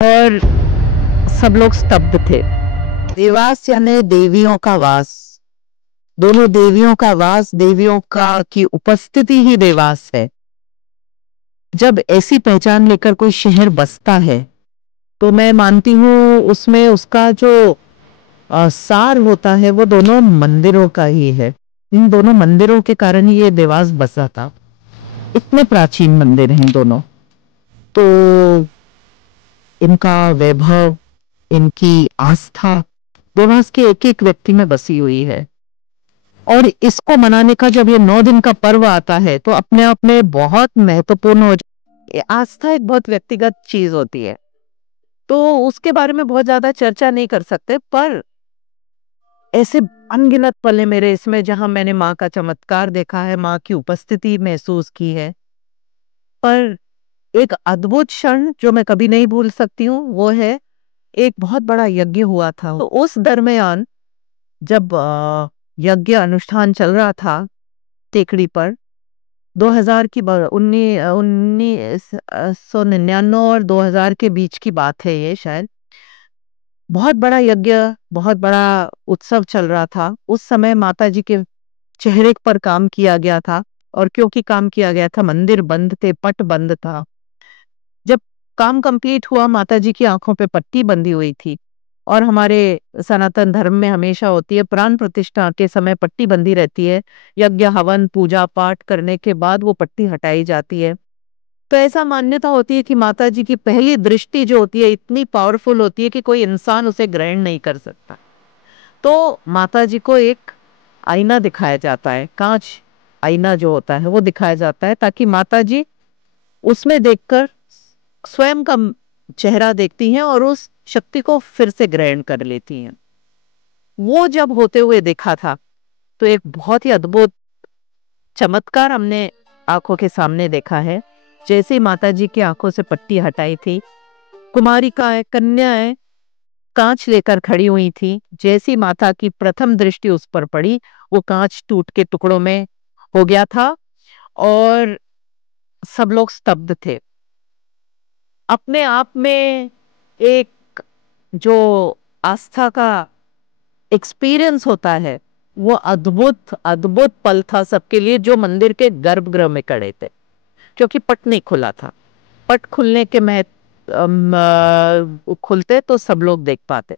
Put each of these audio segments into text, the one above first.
और सब लोग स्तब्ध थे। देवास यानी देवियों का वास। दोनों देवियों का वास, देवियों का की उपस्थिति ही देवास है। जब ऐसी पहचान लेकर कोई शहर बसता है तो मैं मानती हूँ उसमें उसका जो सार होता है वो दोनों मंदिरों का ही है। इन दोनों मंदिरों के कारण ही ये देवास बसा था। इतने प्राचीन मंदिर हैं दोनों, तो इनका वैभव, इनकी आस्था देवास के एक एक व्यक्ति में बसी हुई है। और इसको मनाने का जब ये 9 दिन का पर्व आता है तो अपने आप में बहुत महत्वपूर्ण हो जाए। आस्था एक बहुत व्यक्तिगत चीज होती है, तो उसके बारे में बहुत ज्यादा चर्चा नहीं कर सकते। पर ऐसे अनगिनत पल है मेरे इसमें जहां मैंने माँ का चमत्कार देखा है, माँ की उपस्थिति महसूस की है। पर एक अद्भुत क्षण जो मैं कभी नहीं भूल सकती हूँ वो है, एक बहुत बड़ा यज्ञ हुआ था। तो उस दरमियान जब यज्ञ अनुष्ठान चल रहा था टेकड़ी पर, 2000 की 1999 और 2000 के बीच की बात है ये शायद। बहुत बड़ा यज्ञ, बहुत बड़ा उत्सव चल रहा था। उस समय माता जी के चेहरे पर काम किया गया था। और क्योंकि काम किया गया था, मंदिर बंद थे, पट बंद था। जब काम कंप्लीट हुआ, माता जी की आंखों पे पट्टी बंधी हुई थी। और हमारे सनातन धर्म में हमेशा होती है, प्राण प्रतिष्ठा के समय पट्टी बंधी रहती है। यज्ञ हवन पूजा पाठ करने के बाद वो पट्टी हटाई जाती है। तो ऐसा मान्यता होती है कि माता जी की पहली दृष्टि जो होती है इतनी पावरफुल होती है कि कोई इंसान उसे ग्रहण नहीं कर सकता। तो माता जी को एक आईना दिखाया जाता है, कांच आईना जो होता है वो दिखाया जाता है, ताकि माता जी उसमें देखकर स्वयं का चेहरा देखती हैं और उस शक्ति को फिर से ग्रहण कर लेती हैं। वो जब होते हुए देखा था तो एक बहुत ही अद्भुत चमत्कार हमने आंखों के सामने देखा है। जैसे ही माता जी की आंखों से पट्टी हटाई थी, कुमारिकाएं, कन्याएं कांच लेकर खड़ी हुई थी। जैसी माता की प्रथम दृष्टि उस पर पड़ी, वो कांच टूट के टुकड़ों में हो गया था और सब लोग स्तब्ध थे। अपने आप में एक जो आस्था का एक्सपीरियंस होता है, वो अद्भुत अद्भुत पल था सबके लिए जो मंदिर के गर्भगृह में खड़े थे। क्योंकि पट नहीं खुला था। पट खुलने के खुलते तो सब लोग देख पाते।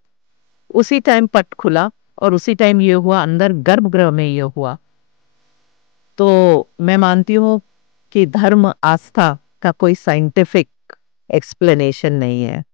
उसी टाइम पट खुला और उसी टाइम ये हुआ, अंदर गर्भगृह में ये हुआ। तो मैं मानती हूँ कि धर्म आस्था का कोई साइंटिफिक एक्सप्लेनेशन नहीं है।